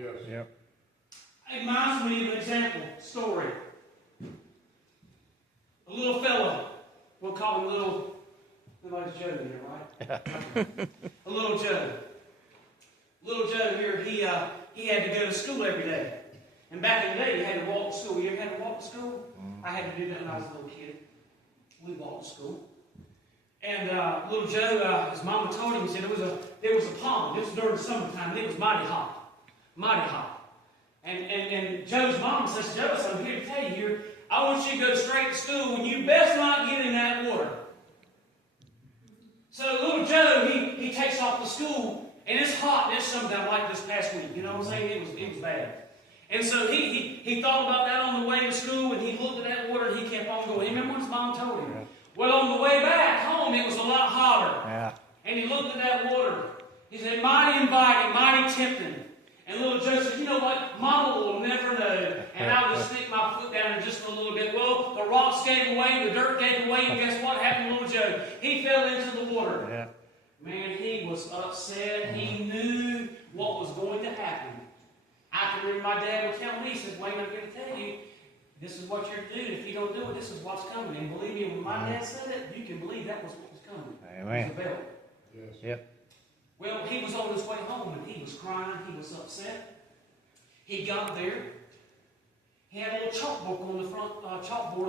Yes. Yep. It reminds me of an example, story. A little fellow, we'll call him little, nobody's Joe here, right? A little Joe. Little Joe here, he had to go to school every day. And back in the day, you had to walk to school. You ever had to walk to school? I had to do that when I was a little kid. We walked to school. And little Joe, his mama told him, he said there was a pond. It was during the summertime, and it was mighty hot. Mighty hot. And Joe's mom says, Joe, so I'm here to tell you here, I want you to go straight to school, and you best not get in that water. So little Joe, he takes off to school, and it's hot, and it's sometime like this past week. You know what I'm saying? It was bad. And so he thought about that on the way to school, and he looked at that water, and he kept on going. You remember what his mom told him? Yeah. Well, on the way back home, it was a lot hotter. Yeah. And he looked at that water. He said, mighty inviting, mighty tempting. And little Joe said, you know what? Mama will never know. And I'll just stick my foot down in just a little bit. Well, the rocks gave away, the dirt gave away, and guess what happened to little Joe? He fell into the water. Yeah. Man, he was upset. He knew what was going to happen. I can remember my dad would tell me, he says, Wayne, I'm going to tell you, this is what you're doing. If you don't do it, this is what's coming. And believe me, when my dad said it, you can believe that was what was coming. Amen. It was a belt. Yes. Yep. Well, he was on his way home, and he was crying. He was upset. He got there. He had a little chalkboard on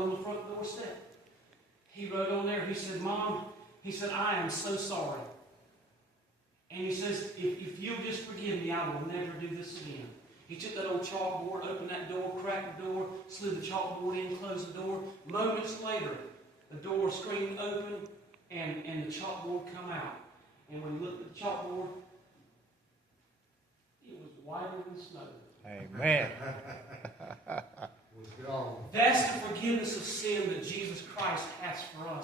the front doorstep. He wrote on there, he said, Mom, he said, I am so sorry. And he says, if you'll just forgive me, I will never do this again. He took that old chalkboard, opened that door, cracked the door, slid the chalkboard in, closed the door. Moments later, the door screen opened, and the chalkboard come out. And when you looked at the chalkboard, it was whiter than snow. Amen. That's the forgiveness of sin that Jesus Christ has for us.